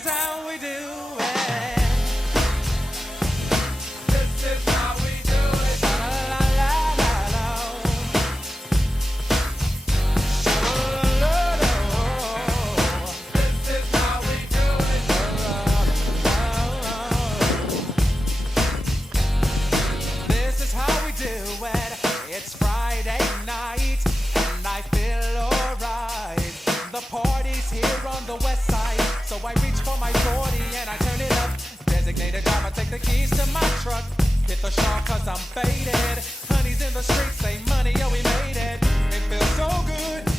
is how we do it. This is how we do it. La la la la la. Sha-la-la-la-la. This is how we do it. This is how we do it. It's Friday night and I feel alright. The party's here on the west side, so I reach for my 40 and I turn it up. Designated driver, take the keys to my truck. Hit the shop cause I'm faded. Honey's in the streets, say money, yo we made it. It feels so good